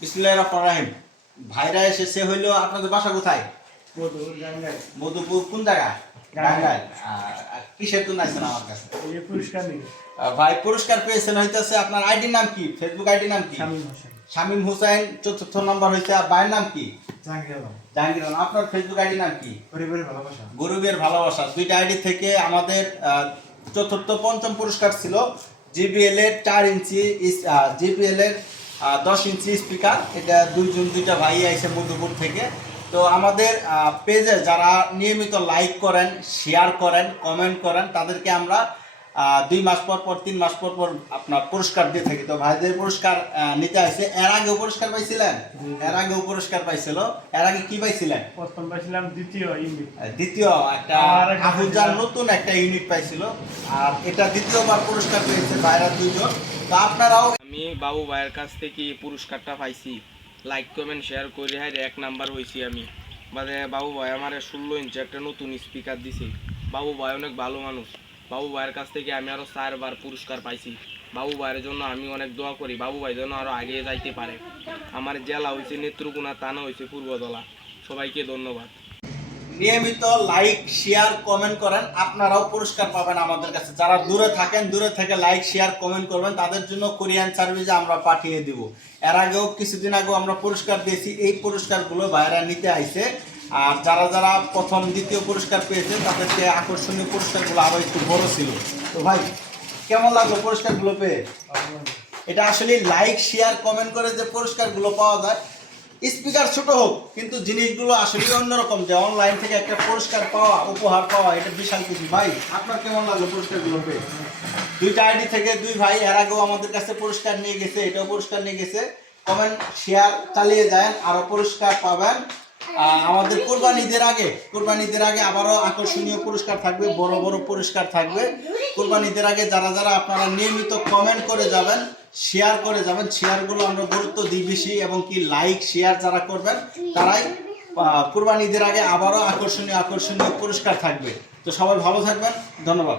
বিসমিল্লাহির রহমানির রহিম। ভাইরা এসেছে হইল আপনাদের বাসা কোথায়? মধুপুর কোন জায়গা? কিসের জন্য আসছেন আমার কাছে? ভাই পুরস্কার পেয়েছেন হইতেছে আপনার আইডির নাম কি? ফেসবুক আইডির নাম কি? শামীম হুসাইন চতুর্থ নম্বর হইছে আর ভাইয়ের নাম কি? জাহাঙ্গীর। আপনার ফেসবুক আইডির নাম কি? পরিবারের ভালোবাসা। গরিবের ভালোবাসা। দুইটা আইডি থেকে আমাদের চতুর্থ পঞ্চম পুরস্কার ছিল। জিবিএল এর চার ইঞ্চি জিবিএল এর দশ ইঞ্চি স্পিকার এটা দুইজন, দুইটা ভাই আইসে মধুপুর থেকে। তো আমাদের পেজে যারা নিয়মিত লাইক করেন শেয়ার করেন কমেন্ট করেন, তাদেরকে আমরা দুই মাস পর পর তিন মাস পর পর আপনার পুরস্কার দিয়ে থাকি। তো ভাইদের পুরস্কার আহ, নিতে আসছে এর আগেও পুরস্কার পাইছিলেন? এর আগেও পুরস্কার পাইছিল। এর আগে কি পাইছিলেন? প্রথম পাইছিলাম দ্বিতীয় ইউনিট। দ্বিতীয় একটা আহুজার নতুন একটা ইউনিট পাইছিল। আর এটা দ্বিতীয়বার পুরস্কার পেয়েছে বাইরা দুইজন। তো আপনারাও আমি বাবু ভাইয়ের কাছ থেকে পুরস্কারটা পাইছি। লাইক কমেন্ট শেয়ার করে হাই এক নাম্বার হয়েছি আমি। বাদে বাবু ভাই আমার ষোলো ইঞ্চি একটা নতুন স্পিকার দিছে। বাবু ভাই অনেক ভালো মানুষ। বাবু ভাইয়ের কাছ থেকে আমি আরও চারবার পুরস্কার পাইছি। বাবু ভাইয়ের জন্য আমি অনেক দোয়া করি, বাবু ভাই যেন আরও আগে যাইতে পারে। আমার জেলা হয়েছে নেত্রকোনা, থানা হয়েছে পূর্বদলা সবাইকে ধন্যবাদ। নিয়মিত লাইক, শেয়ার, কমেন্ট করেন। আপনারাও পুরস্কার পাবেন আমাদের কাছে। যারা দূরে থাকেন, দূরে থেকে লাইক, শেয়ার, কমেন্ট করবেন, তাদের জন্য কোরিয়ান সার্ভিসে আমরা পাঠিয়ে দিব। এর আগেও, কিছুদিন আগেও আমরা পুরস্কার দিয়েছি। এই পুরস্কারগুলো বাইরে নিতে আইছে। আর যারা যারা প্রথম, দ্বিতীয় পুরস্কার পেয়েছে তাদের তাদেরকে আকর্ষণীয় পুরস্কারগুলো আরও একটু বড় ছিল। তো ভাই, কেমন লাগল পুরস্কারগুলো পেয়ে? এটা আসলে লাইক শেয়ার কমেন্ট করে যে পুরস্কারগুলো পাওয়া যায়। স্পিকার ছোট হোক, কিন্তু জিনিসগুলো আসলে অন্যরকম যে অনলাইন থেকে একটা পুরস্কার পাওয়া, উপহার পাওয়া, এটা বিশাল কিছু। ভাই, আপনার কেমন লাগল পুরস্কারগুলো পেয়ে? দুইটা আইডি থেকে দুই ভাই, এর আগেও আমাদের কাছে পুরস্কার নিয়ে গেছে, এটাও পুরস্কার নিয়ে গেছে। কমেন্ট শেয়ার চালিয়ে যায় আরও পুরস্কার পাবেন। আমাদের কোরবানিদের আগে কোরবানিদের আগে আবারও আকর্ষণীয় পুরস্কার থাকবে, বড় বড় পুরস্কার থাকবে। কোরবানিদের আগে যারা যারা আপনারা নিয়মিত কমেন্ট করে যাবেন শেয়ার করে যাবেন শেয়ারগুলো আমরা গুরুত্ব দিই বেশি এবং কি লাইক শেয়ার যারা করবেন, তারাই কোরবানিদের আগে আবারও আকর্ষণীয় আকর্ষণীয় পুরস্কার থাকবে। তো সবাই ভালো থাকবেন, ধন্যবাদ।